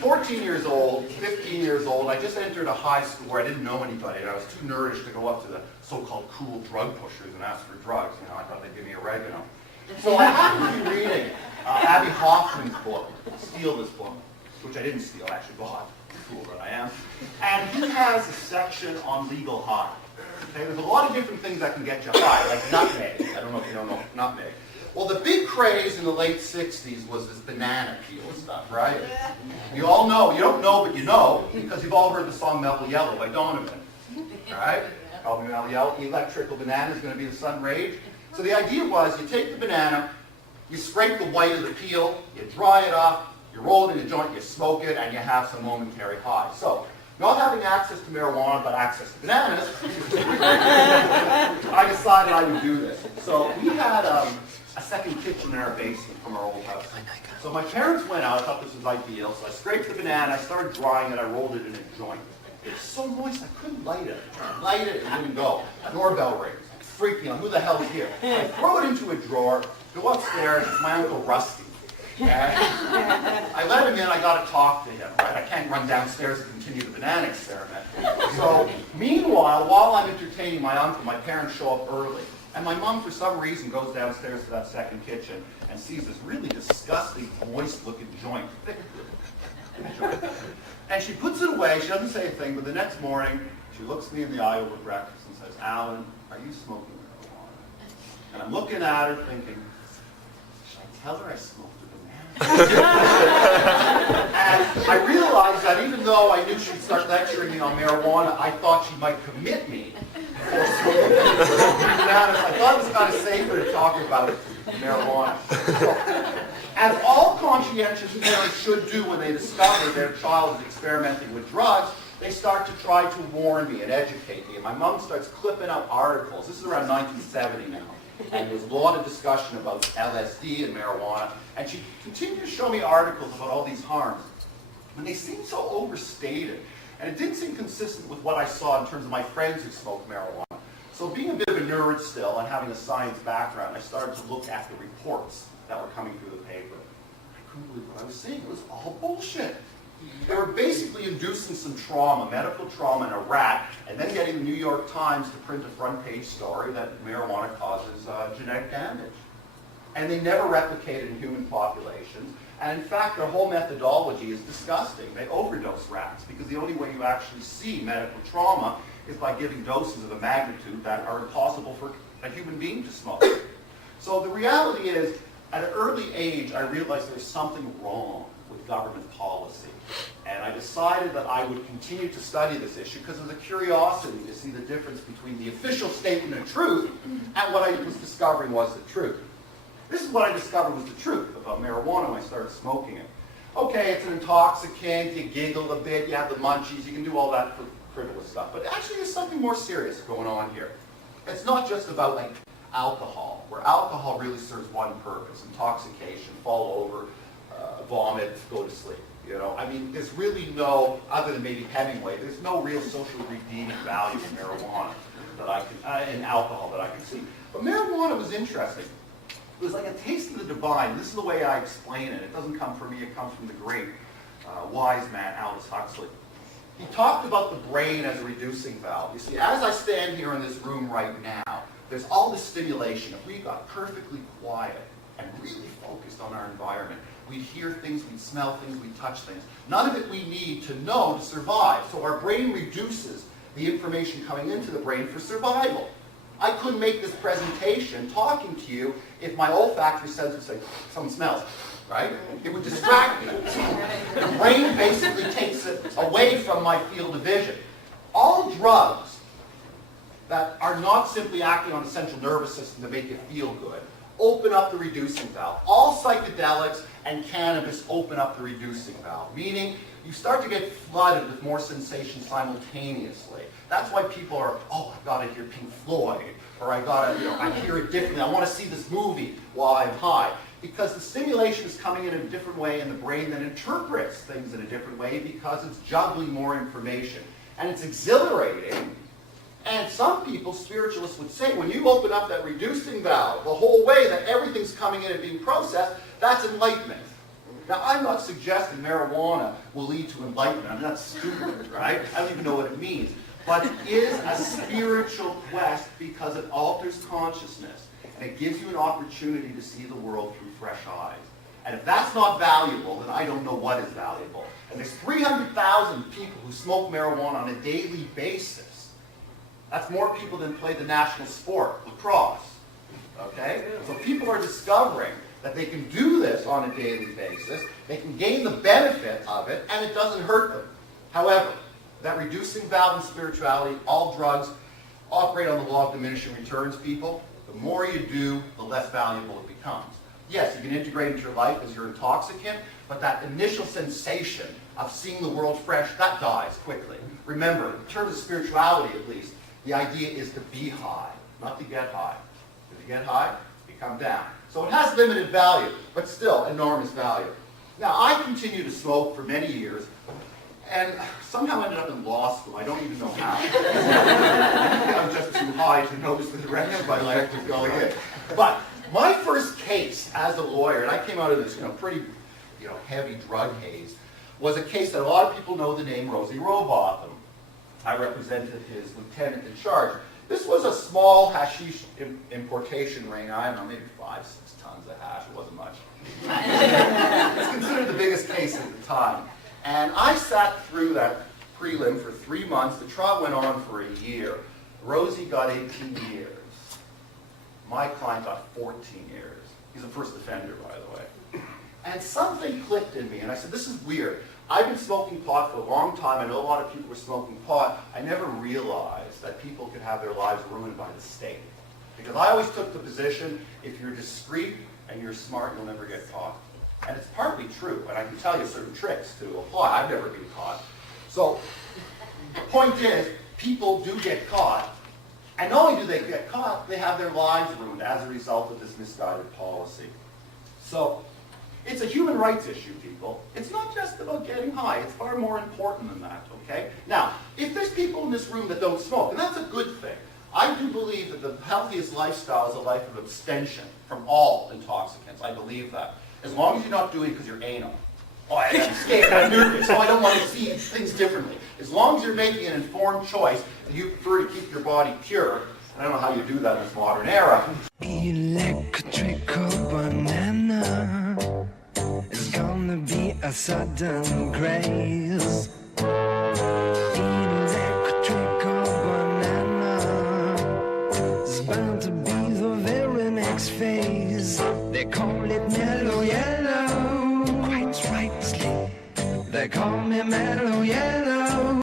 14 years old, 15 years old. I just entered a high school where I didn't know anybody, and I was too nerdish to go up to the so-called cool drug pushers and ask for drugs. You know, I thought they'd give me oregano. So I happened to be reading Abby Hoffman's book, Steal This Book, which I didn't steal, I actually bought. Fool that I am. And he has a section on legal high. Okay, there's a lot of different things that can get you high, like nutmeg. I don't know if you don't know nutmeg. Well, the big craze in the late 60s was this banana peel stuff, right? You all know, you don't know, but you know, because you've all heard the song Mellow Yellow by Donovan. Right? Album Mellow Yellow, electrical banana is going to be the sun rage. So the idea was you take the banana, you scrape the white of the peel, you dry it off, you roll it in a joint, you smoke it, and you have some momentary high. So, not having access to marijuana, but access to bananas, I decided I would do this. So we had a second kitchen in our basement from our old house. So my parents went out, I thought this was ideal, so I scraped the banana, I started drying it, I rolled it in a joint. It was so moist, I couldn't light it. I light it, it wouldn't go. A doorbell rings. Freaking out, who the hell is here? I throw it into a drawer, go upstairs, it's my Uncle Rusty. And I let him in, I got to talk to him, right? I can't run downstairs and continue the banana experiment. So, meanwhile, while I'm entertaining my uncle, my parents show up early. And my mom, for some reason, goes downstairs to that second kitchen and sees this really disgusting, moist-looking joint. Thick joint. And she puts it away, she doesn't say a thing, but the next morning, she looks me in the eye over breakfast and says, "Alan, are you smoking marijuana?" And I'm looking at her thinking, should I tell her I smoked a banana? And I realized that even though I knew she'd start lecturing me on marijuana, I thought she might commit me for smoking bananas. I thought it was kind of safer to talk about marijuana. So, as all conscientious parents should do when they discover their child is experimenting with drugs, they start to try to warn me and educate me. And my mom starts clipping up articles. This is around 1970 now. And there was a lot of discussion about LSD and marijuana. And she continued to show me articles about all these harms. And they seemed so overstated. And it didn't seem consistent with what I saw in terms of my friends who smoked marijuana. So being a bit of a nerd still and having a science background, I started to look at the reports that were coming through the paper. I couldn't believe what I was seeing. It was all bullshit. They were basically inducing some trauma, medical trauma in a rat, and then getting the New York Times to print a front page story that marijuana causes genetic damage. And they never replicated in human populations. And in fact, their whole methodology is disgusting. They overdose rats because the only way you actually see medical trauma is by giving doses of a magnitude that are impossible for a human being to smoke. So the reality is, at an early age, I realized there was something wrong with government policy. And I decided that I would continue to study this issue because of the curiosity to see the difference between the official statement of truth and what I was discovering was the truth. This is what I discovered was the truth about marijuana when I started smoking it. Okay, it's an intoxicant, you giggle a bit, you have the munchies, you can do all that frivolous stuff. But actually there's something more serious going on here. It's not just about like alcohol, where alcohol really serves one purpose: intoxication, fall over, vomit, go to sleep. You know, I mean, there's really no, other than maybe Hemingway, there's no real social redeeming value in marijuana that I can, in alcohol that I can see. But marijuana was interesting. It was like a taste of the divine. This is the way I explain it. It doesn't come from me, it comes from the great wise man, Aldous Huxley. He talked about the brain as a reducing valve. You see, as I stand here in this room right now, there's all this stimulation. If we got perfectly quiet and really focused on our environment, we'd hear things, we'd smell things, we'd touch things. None of it we need to know to survive. So our brain reduces the information coming into the brain for survival. I couldn't make this presentation talking to you if my olfactory sense would say, someone smells, right? It would distract me. The brain basically takes it away from my field of vision. All drugs that are not simply acting on the central nervous system to make you feel good open up the reducing valve. All psychedelics and cannabis open up the reducing valve, meaning you start to get flooded with more sensations simultaneously. That's why people are, oh, I gotta hear Pink Floyd, or I gotta, I hear it differently. I want to see this movie while I'm high. Because the stimulation is coming in a different way in the brain that interprets things in a different way because it's juggling more information. And it's exhilarating. And some people, spiritualists would say, when you open up that reducing valve, the whole way that everything's coming in and being processed, that's enlightenment. Now, I'm not suggesting marijuana will lead to enlightenment. I'm not stupid, right? I don't even know what it means. But it is a spiritual quest because it alters consciousness. And it gives you an opportunity to see the world through fresh eyes. And if that's not valuable, then I don't know what is valuable. And there's 300,000 people who smoke marijuana on a daily basis. That's more people than play the national sport, lacrosse. Okay? So people are discovering that they can do this on a daily basis, they can gain the benefit of it, and it doesn't hurt them. However, that reducing valve in spirituality, all drugs operate on the law of diminishing returns, people. The more you do, the less valuable it becomes. Yes, you can integrate into your life as your intoxicant, but that initial sensation of seeing the world fresh, that dies quickly. Remember, in terms of spirituality at least, the idea is to be high, not to get high. If you get high, you come down. So it has limited value, but still enormous value. Now, I continued to smoke for many years, and somehow ended up in law school. I don't even know how. I'm just too high to notice the direction of my life was going in. But my first case as a lawyer, and I came out of this pretty heavy drug haze, was a case that a lot of people know the name Rosie Robotham. I represented his lieutenant in charge. This was a small hashish importation ring. I don't know, maybe 5-6 tons of hash. It wasn't much. It's considered the biggest case at the time. And I sat through that prelim for 3 months. The trial went on for a year. Rosie got 18 years. My client got 14 years. He's a first offender, by the way. And something clicked in me, and I said, this is weird. I've been smoking pot for a long time. I know a lot of people were smoking pot. I never realized that people could have their lives ruined by the state. Because I always took the position, if you're discreet and you're smart, you'll never get caught. And it's partly true, and I can tell you certain tricks to apply. I've never been caught. So the point is, people do get caught, and not only do they get caught, they have their lives ruined as a result of this misguided policy. So it's a human rights issue, people. It's not just about getting high. It's far more important than that, okay? Now, if there's people in this room that don't smoke, and that's a good thing, I do believe that the healthiest lifestyle is a life of abstention from all intoxicants. I believe that. As long as you're not doing it because you're anal. Oh, I'm scared, I'm nervous, oh, I don't want to see things differently. As long as you're making an informed choice and you prefer to keep your body pure, I don't know how you do that in this modern era. Electrical banana is gonna be a sudden grace. Electrical banana is bound to be the very next phase. They call it mellow yellow, quite rightly. They call me mellow yellow.